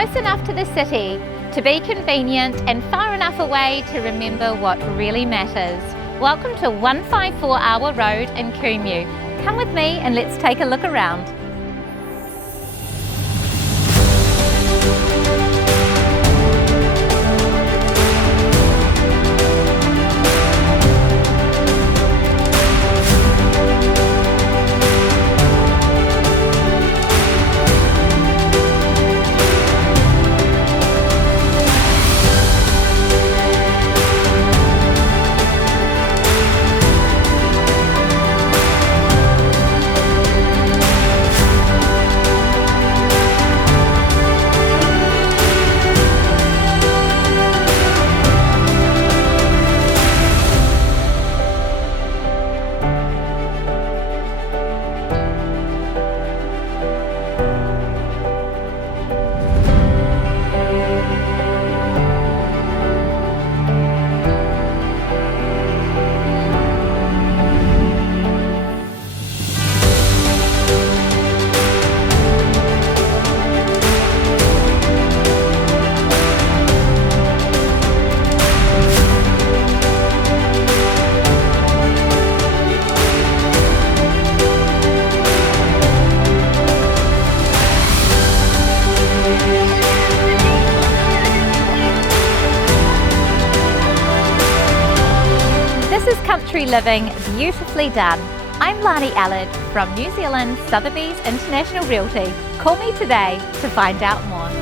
Close enough to the city to be convenient and far enough away to remember what really matters. Welcome to 154 Awa Road in Kumeū. Come with me and let's take a look around. This is country living beautifully done. I'm Lani Allard from New Zealand Sotheby's International Realty. Call me today to find out more.